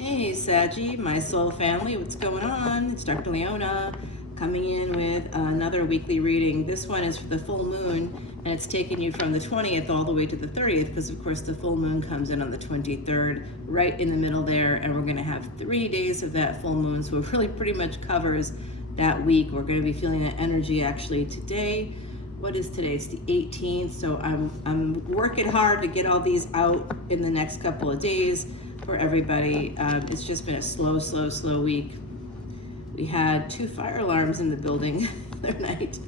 Hey Saggie, my soul family, what's going on? It's Dr. Leona coming in with another weekly reading. This one is for the full moon, and it's taking you from the 20th all the way to the 30th, because of course the full moon comes in on the 23rd, right in the middle there, and we're going to have 3 days of that full moon, so it really pretty much covers that week. We're going to be feeling that energy actually today. What is today? It's the 18th, so I'm working hard to get all these out in the next couple of days for everybody. It's just been a slow week. We had 2 fire alarms in the building the other night,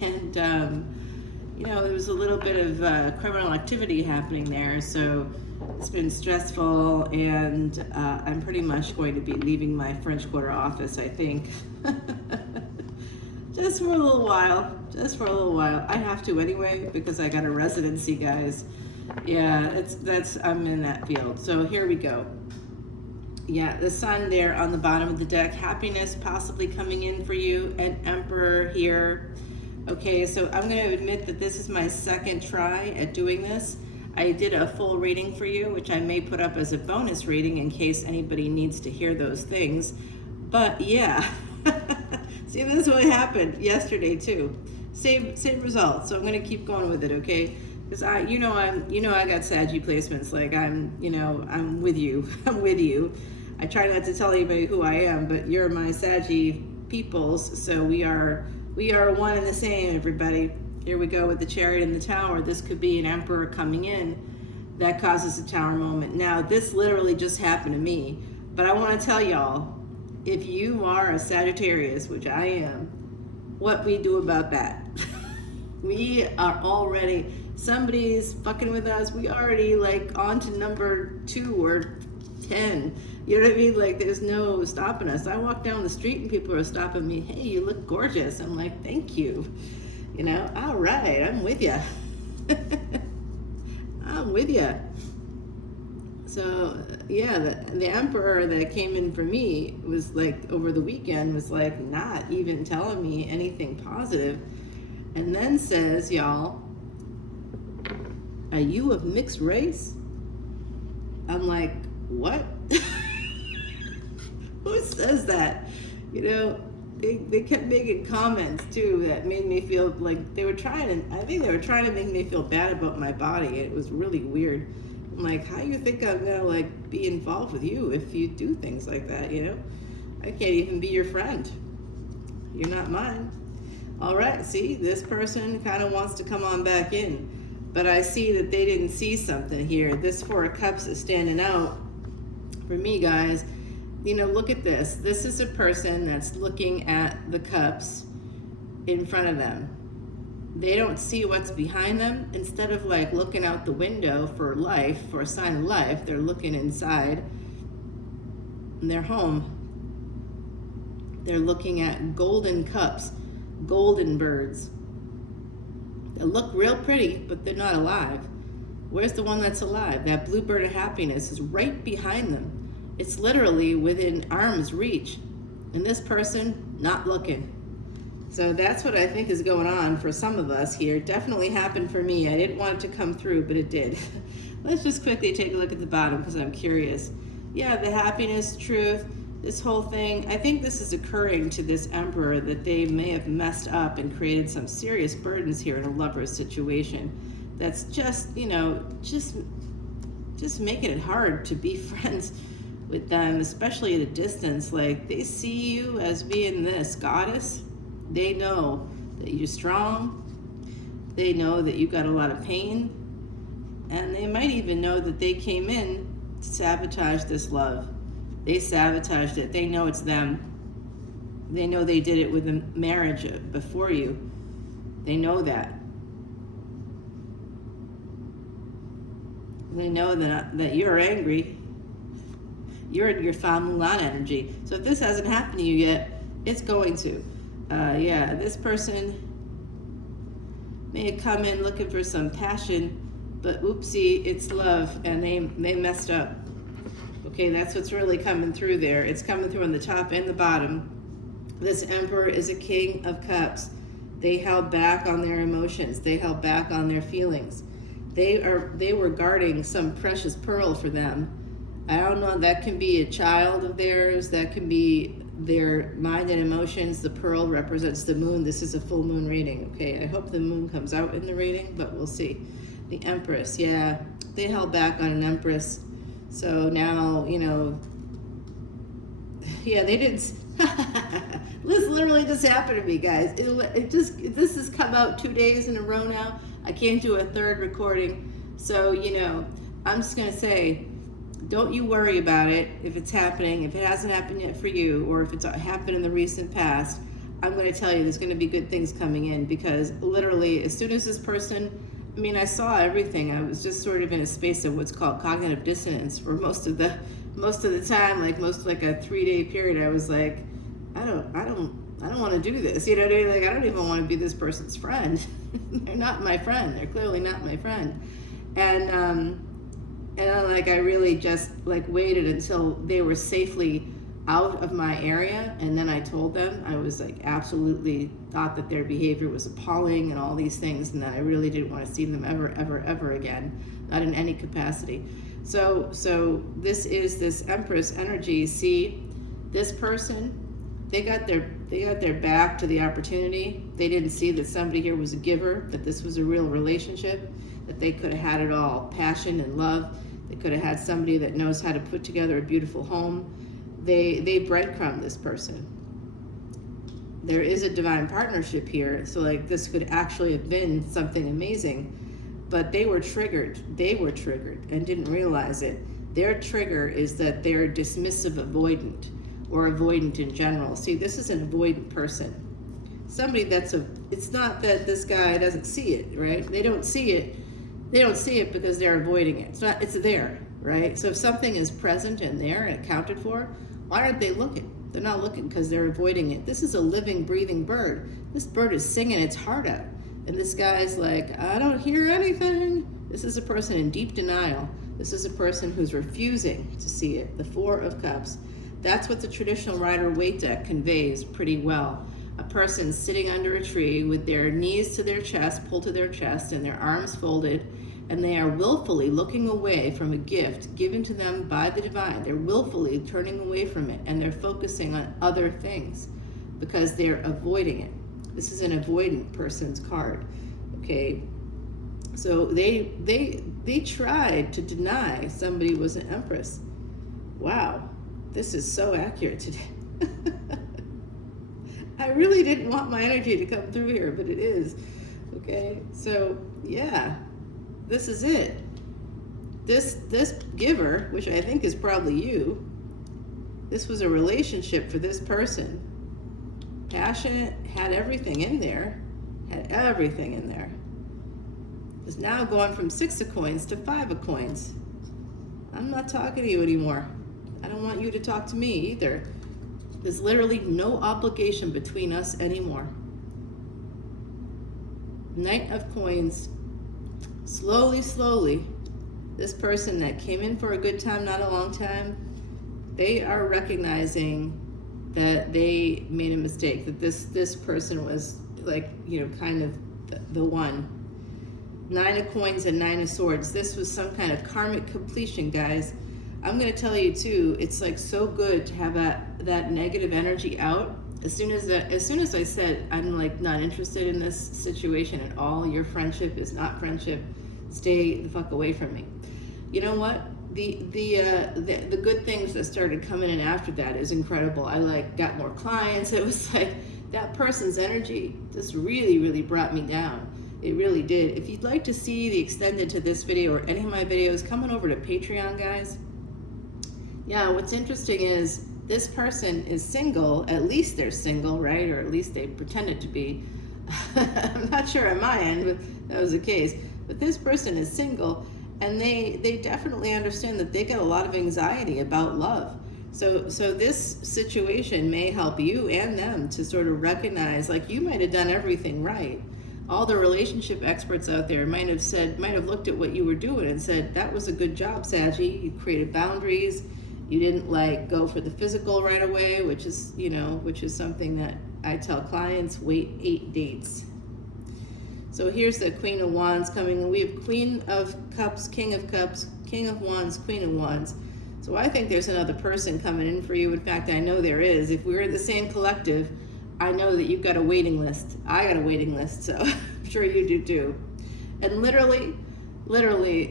and there was a little bit of criminal activity happening there, so it's been stressful, and I'm pretty much going to be leaving my French Quarter office, I think. Just for a little while. I have to anyway, because I got a residency, guys. Yeah, I'm in that field. So here we go. Yeah, the sun there on the bottom of the deck. Happiness possibly coming in for you. An Emperor here. Okay, so I'm going to admit that this is my second try at doing this. I did a full reading for you, which I may put up as a bonus reading in case anybody needs to hear those things. But yeah, see, this is what happened yesterday too. Same results. So I'm going to keep going with it, okay? Because I got Saggie placements. Like I'm with you. I'm with you. I try not to tell anybody who I am, but you're my Saggie peoples. So we are one and the same, everybody. Here we go with the Chariot and the Tower. This could be an Emperor coming in that causes a Tower moment. Now, this literally just happened to me, but I want to tell y'all, if you are a Sagittarius, which I am, what we do about that? We are already, somebody's fucking with us. We already like on to number 2 or 10. You know what I mean? Like there's no stopping us. I walk down the street and people are stopping me. Hey, you look gorgeous. I'm like, thank you. All right, I'm with you. I'm with you. So yeah, the Emperor that came in for me was like over the weekend was like not even telling me anything positive, and then says, y'all, are you of mixed race? I'm like, what? Who says that? They kept making comments too that made me feel like I think they were trying to make me feel bad about my body. It was really weird. I'm like, how you think I'm gonna like be involved with you if you do things like that? I can't even be your friend. You're not mine. All right, see, this person kind of wants to come on back in, but I see that they didn't see something here. This 4 of Cups is standing out for me, guys. Look at this. This is a person that's looking at the cups in front of them. They don't see what's behind them. Instead of like looking out the window for life, for a sign of life, they're looking inside their home. They're looking at golden cups, golden birds. They look real pretty, but they're not alive. Where's the one that's alive? That blue bird of happiness is right behind them. It's literally within arm's reach. And this person, not looking. So that's what I think is going on for some of us here. Definitely happened for me. I didn't want it to come through, but it did. Let's just quickly take a look at the bottom because I'm curious. Yeah, the happiness, truth, this whole thing. I think this is occurring to this Emperor that they may have messed up and created some serious burdens here in a lover's situation. That's just making it hard to be friends with them, especially at a distance. Like they see you as being this goddess. They know that you're strong. They know that you got a lot of pain. And they might even know that they came in to sabotage this love. They sabotaged it. They know it's them. They know they did it with the marriage before you. They know that. They know that you're angry. You're in your Mulan energy. So if this hasn't happened to you yet, it's going to. Yeah, this person may have come in looking for some passion, but oopsie, it's love, and they messed up. Okay, that's what's really coming through there. It's coming through on the top and the bottom. This Emperor is a King of Cups. They held back on their emotions. They held back on their feelings. They were guarding some precious pearl for them. I don't know, that can be a child of theirs, that can be their mind and emotions. The pearl represents the moon. This is a full moon reading, okay? I hope the moon comes out in the reading, but we'll see. The Empress, yeah, they held back on an Empress. So now, you know, yeah, they didn't. This literally just happened to me, guys. This has come out 2 days in a row now. I can't do a third recording. So, you know, I'm just going to say, don't you worry about it if it's happening. If it hasn't happened yet for you, or if it's happened in the recent past, I'm going to tell you there's going to be good things coming in, because literally as soon as this person, I mean, I saw everything. I was just sort of in a space of what's called cognitive dissonance for most of the time, like a 3-day period. I was like, I don't want to do this. You know what I mean? Like, I don't even want to be this person's friend. They're not my friend. They're clearly not my friend. And I really just like waited until they were safely out of my area, and then I told them. I was like absolutely thought that their behavior was appalling and all these things, and that I really didn't want to see them ever again, not in any capacity. So this is this Empress energy. See, this person, they got their back to the opportunity. They didn't see that somebody here was a giver, that this was a real relationship, that they could have had it all, passion and love. They could have had somebody that knows how to put together a beautiful home. They breadcrumb this person. There is a divine partnership here, so like this could actually have been something amazing, but they were triggered. They were triggered and didn't realize it. Their trigger is that they're dismissive avoidant, or avoidant in general. See, this is an avoidant person. Somebody it's not that this guy doesn't see it, right? They don't see it. They don't see it because they're avoiding it. It's there, right? So if something is present and there and accounted for, why aren't they looking? They're not looking because they're avoiding it. This is a living, breathing bird. This bird is singing its heart out. And this guy's like, I don't hear anything. This is a person in deep denial. This is a person who's refusing to see it. The Four of Cups. That's what the traditional Rider-Waite deck conveys pretty well. A person sitting under a tree with their knees to their chest, pulled to their chest, and their arms folded, and they are willfully looking away from a gift given to them by the divine. They're willfully turning away from it, and they're focusing on other things because they're avoiding it. This is an avoidant person's card, okay? So they tried to deny somebody was an Empress. Wow, this is so accurate today. I really didn't want my energy to come through here, but it is. Okay, so yeah, this is it. This giver, which I think is probably you, this was a relationship for this person. Passionate, had everything in there, is now going from 6 of coins to 5 of coins. I'm not talking to you anymore. I don't want you to talk to me either. There's literally no obligation between us anymore. Knight of Coins. Slowly, this person that came in for a good time, not a long time, they are recognizing that they made a mistake, that this person was like, you know, kind of the one. 9 of Coins and 9 of Swords. This was some kind of karmic completion, guys. I'm going to tell you too, it's like so good to have that negative energy out. As soon as I said I'm like not interested in this situation at all, your friendship is not friendship, stay the fuck away from me. You know what? The good things that started coming in after that is incredible. I like got more clients. It was like that person's energy just really brought me down. It really did. If you'd like to see the extended to this video or any of my videos, come on over to Patreon, guys. Yeah, what's interesting is this person is single. At least they're single, right? Or at least they pretended to be. I'm not sure on my end, but that was the case. But this person is single, and they definitely understand that they get a lot of anxiety about love. So this situation may help you and them to sort of recognize, like, you might have done everything right. All the relationship experts out there might have looked at what you were doing and said, that was a good job, Saggie. You created boundaries. You didn't like go for the physical right away, which is something that I tell clients, wait 8 dates. So here's the Queen of Wands coming, and we have Queen of Cups, King of Cups, King of Wands, Queen of Wands. So I think there's another person coming in for you. In fact, I know there is. If we're in the same collective, I know that you've got a waiting list. I got a waiting list, so I'm sure you do too. And literally,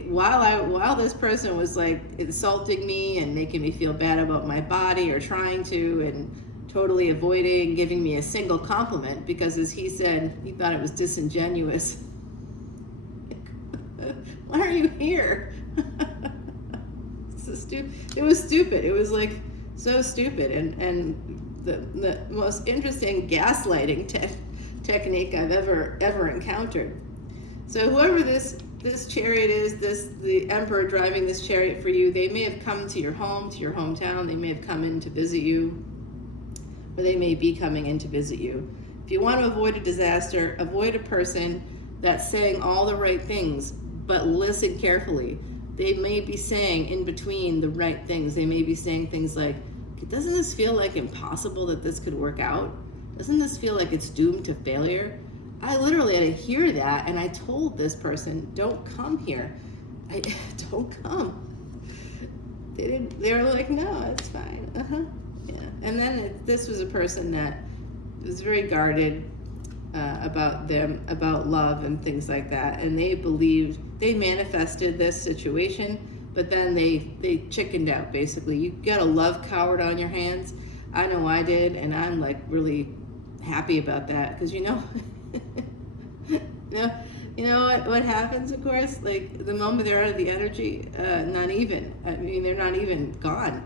while this person was like insulting me and making me feel bad about my body, or trying to, and totally avoiding giving me a single compliment, because as he said, he thought it was disingenuous. Why are you here? It was stupid. It was like so stupid, and the most interesting gaslighting technique I've ever encountered. So whoever this chariot is, the emperor driving this chariot for you, they may have come to your home, to your hometown. They may have come in to visit you, or they may be coming in to visit you. If you want to avoid a disaster, avoid a person that's saying all the right things, but listen carefully. They may be saying in between the right things. They may be saying things like, doesn't this feel like impossible that this could work out? Doesn't this feel like it's doomed to failure? I literally had to hear that, and I told this person, don't come here. Don't come. They were like, no, it's fine. Yeah. And then this was a person that was very guarded about love and things like that. And they manifested this situation, but then they chickened out, basically. You got a love coward on your hands. I know I did, and I'm like really happy about that, because you know what happens, of course, like the moment they're out of the energy, they're not even gone.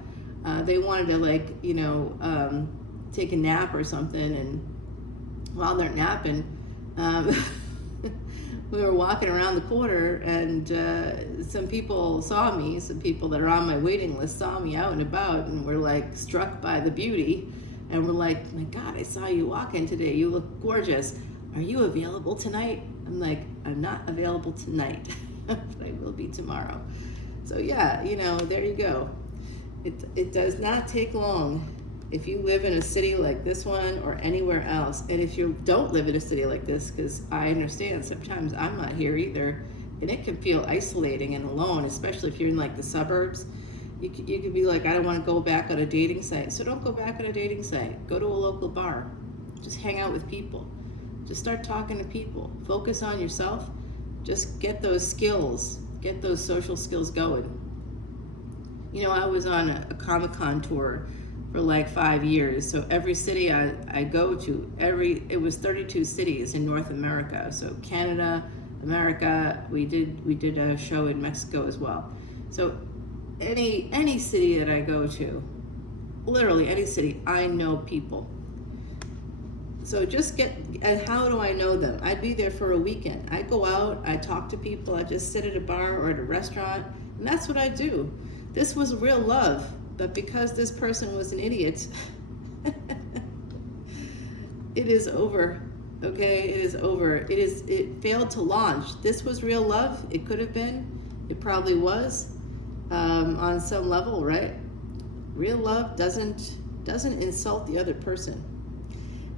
They wanted to take a nap or something, and while they're napping, we were walking around the corner, and some people saw me. Some people that are on my waiting list saw me out and about, and were like struck by the beauty, and were like, my God, I saw you walking today. You look gorgeous. Are you available tonight? I'm like, I'm not available tonight, but I will be tomorrow. So yeah, there you go. It does not take long if you live in a city like this one or anywhere else. And if you don't live in a city like this, because I understand sometimes I'm not here either, and it can feel isolating and alone, especially if you're in like the suburbs. You could be like, I don't want to go back on a dating site. So don't go back on a dating site. Go to a local bar. Just hang out with people. Just start talking to people. Focus on yourself. Just get those skills. Get those social skills going. I was on a Comic-Con tour for like 5 years. So every city I go to, it was 32 cities in North America. So Canada, America, we did a show in Mexico as well. So any city that I go to, literally any city, I know people. So and how do I know them? I'd be there for a weekend. I go out, I talk to people, I just sit at a bar or at a restaurant, and that's what I do. This was real love, but because this person was an idiot, it is over. Okay, it is over. It failed to launch. This was real love. It could have been. It probably was, on some level, right? Real love doesn't insult the other person.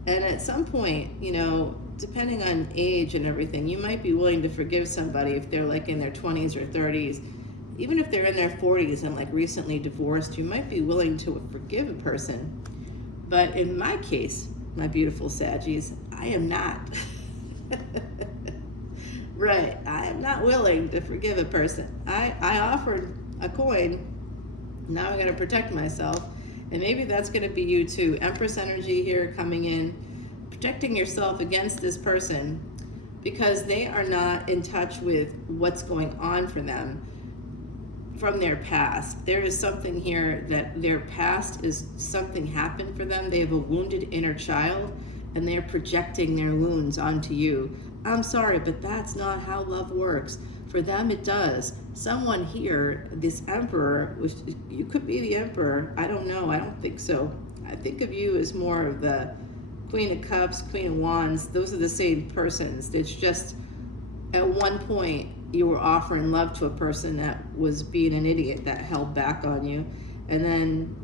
And at some point, depending on age and everything, you might be willing to forgive somebody if they're like in their 20s or 30s. Even if they're in their 40s and like recently divorced, you might be willing to forgive a person. But in my case, my beautiful Saggies, I am not. Right, I am not willing to forgive a person. I offered a coin. Now I got to protect myself. And maybe that's going to be you too. Empress energy here coming in, protecting yourself against this person, because they are not in touch with what's going on for them from their past. There is something here that their past is something happened for them. They have a wounded inner child, and they're projecting their wounds onto you. I'm sorry, but that's not how love works. For them, it does. Someone here, this emperor, which you could be the emperor. I don't know. I don't think so. I think of you as more of the Queen of Cups, Queen of Wands. Those are the same persons. It's just at one point you were offering love to a person that was being an idiot, that held back on you. And then,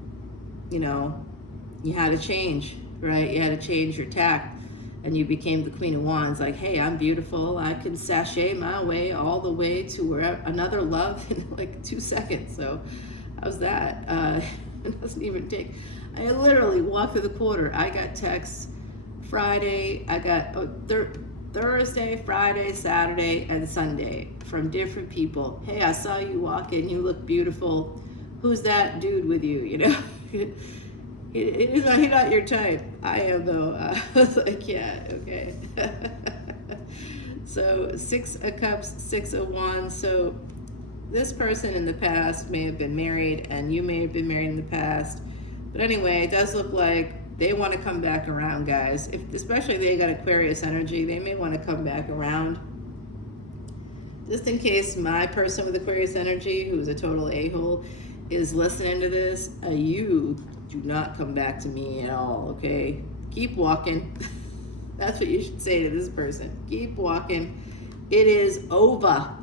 you had to change, right? You had to change your tack. And you became the Queen of Wands, like, hey, I'm beautiful. I can sashay my way all the way to another love in like 2 seconds. So How's that? It doesn't even take. I literally walked through the quarter. I got texts Friday. I got Thursday, Friday, Saturday, and Sunday from different people. Hey, I saw you walk in. You look beautiful. Who's that dude with you? You know, he's not your type. I am though. I was like, yeah, okay. So 6 of Cups, 6 of Wands. So this person in the past may have been married, and you may have been married in the past. But anyway, it does look like they want to come back around, guys. Especially if they got Aquarius energy, they may want to come back around. Just in case my person with Aquarius energy, who's a total a-hole, is listening to this, you do not come back to me at all, okay? Keep walking. That's what you should say to this person. Keep walking. It is over.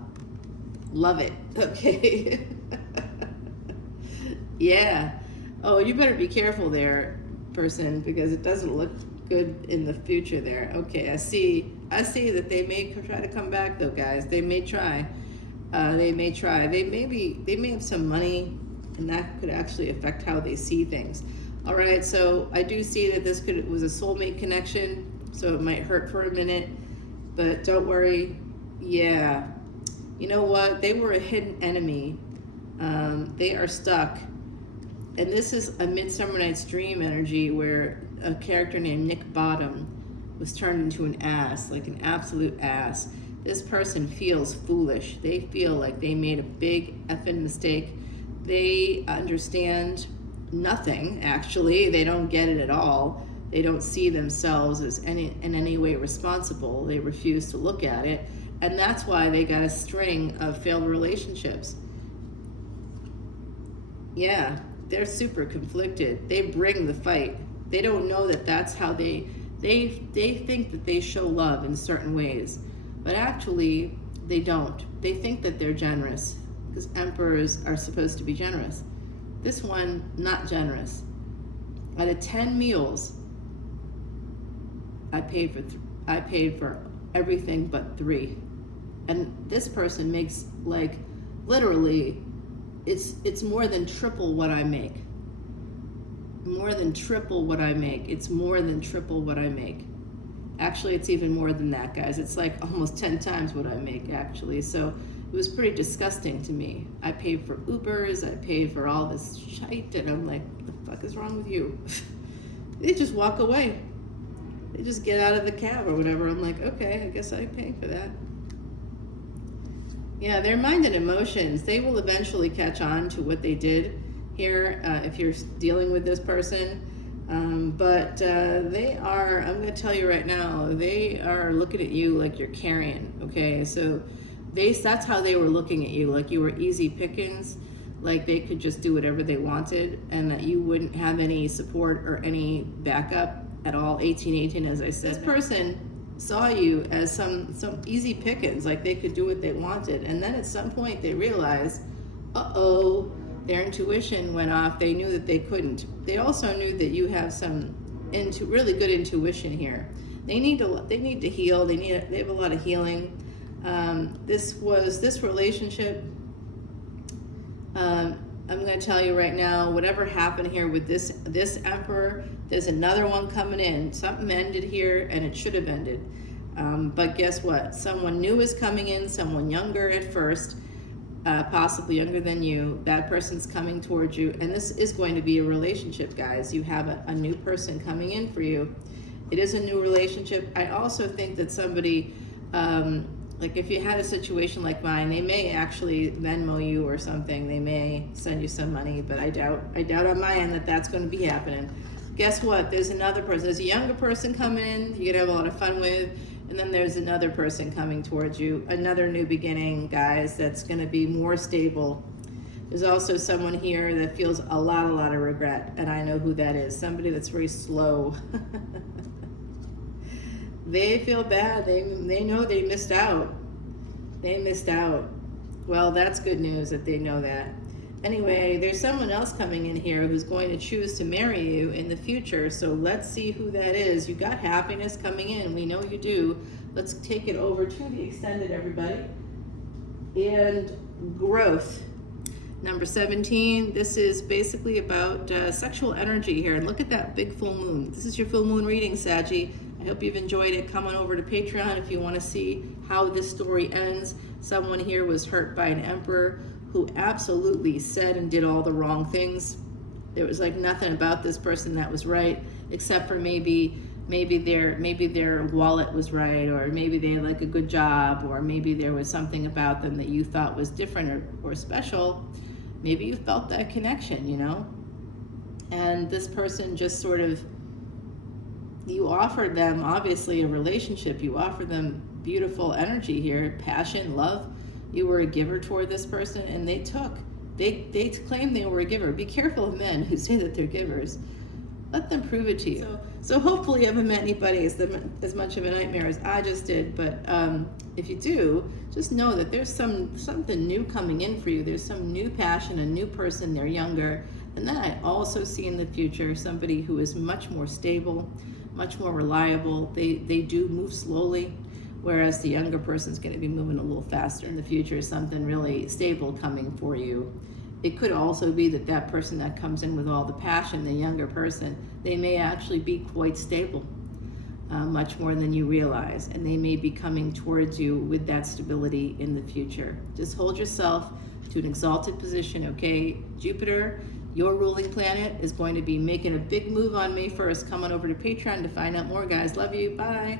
Love it. Okay. Yeah. Oh, you better be careful there, person, because it doesn't look good in the future there. Okay, I see that they may try to come back though, guys. They may try. They may try. They may have some money, and that could actually affect how they see things. All right, so I do see that this was a soulmate connection, so it might hurt for a minute, but don't worry. Yeah. You know what? They were a hidden enemy. They are stuck. And this is a Midsummer Night's Dream energy where a character named Nick Bottom was turned into an ass, like an absolute ass. This person feels foolish. They feel like they made a big effing mistake. They understand nothing, actually. They don't get it at all. They don't see themselves as in any way responsible. They refuse to look at it. And that's why they got a string of failed relationships. Yeah, they're super conflicted. They bring the fight. They don't know that that's how they think that they show love in certain ways. But actually, they don't. They think that they're generous because emperors are supposed to be generous. This one, not generous. Out of 10 meals, I paid for everything but 3. And this person makes, like, literally, it's more than triple what I make. More than triple what I make. It's more than triple what I make. Actually, it's even more than that, guys. It's like almost 10 times what I make, actually. So it was pretty disgusting to me. I paid for Ubers, I paid for all this shite, and I'm like, what the fuck is wrong with you? They just walk away. They just get out of the cab or whatever. I'm like, okay, I guess I pay for that. Yeah, their mind and emotions, they will eventually catch on to what they did here if you're dealing with this person. But they are, I'm going to tell you right now, they are looking at you like you're carrion, okay? So that's how they were looking at you, like you were easy pickings, like they could just do whatever they wanted and that you wouldn't have any support or any backup at all. 1818, as I said. This person saw you as some easy pickings, like they could do what they wanted. And then at some point they realized, uh-oh, their intuition went off. They knew that they couldn't. They also knew that you have some really good intuition here. They need to heal. They have a lot of healing. This relationship. I'm going to tell you right now, whatever happened here with this emperor, there's another one coming in. Something ended here, and it should have ended. But guess what? Someone new is coming in. Someone younger at first. Possibly younger than you. That person's coming towards you, and this is going to be a relationship, guys. You have a new person coming in for you. It is a new relationship. I also think that somebody, like if you had a situation like mine, they may actually Venmo you or something. They may send you some money, but I doubt on my end that that's going to be happening. Guess what? There's another person. There's a younger person coming in. You're gonna have a lot of fun with. And then there's another person coming towards you, another new beginning, guys, that's going to be more stable. There's also someone here that feels a lot of regret, and I know who that is. Somebody that's very slow. They feel bad. They know they missed out. They missed out. Well, that's good news that they know that. Anyway, there's someone else coming in here who's going to choose to marry you in the future. So let's see who that is. You got happiness coming in. We know you do. Let's take it over to the extended, everybody. And growth. Number 17, this is basically about sexual energy here. And look at that big full moon. This is your full moon reading, Saggie. I hope you've enjoyed it. Come on over to Patreon if you want to see how this story ends. Someone here was hurt by an emperor who absolutely said and did all the wrong things. There was like nothing about this person that was right, except for maybe their wallet was right, or maybe they had like a good job, or maybe there was something about them that you thought was different or special. Maybe you felt that connection, you know? And this person just sort of, you offered them obviously a relationship, you offered them beautiful energy here, passion, love. You were a giver toward this person, and they took. They claim they were a giver. Be careful of men who say that they're givers. Let them prove it to you. So hopefully you haven't met anybody as much of a nightmare as I just did, but if you do, just know that there's something new coming in for you. There's some new passion, a new person, they're younger. And then I also see in the future somebody who is much more stable, much more reliable. They do move slowly, whereas the younger person's going to be moving a little faster in the future, something really stable coming for you. It could also be that that person that comes in with all the passion, the younger person, they may actually be quite stable, much more than you realize, and they may be coming towards you with that stability in the future. Just hold yourself to an exalted position, okay? Jupiter, your ruling planet, is going to be making a big move on May 1st. Come on over to Patreon to find out more, guys. Love you. Bye.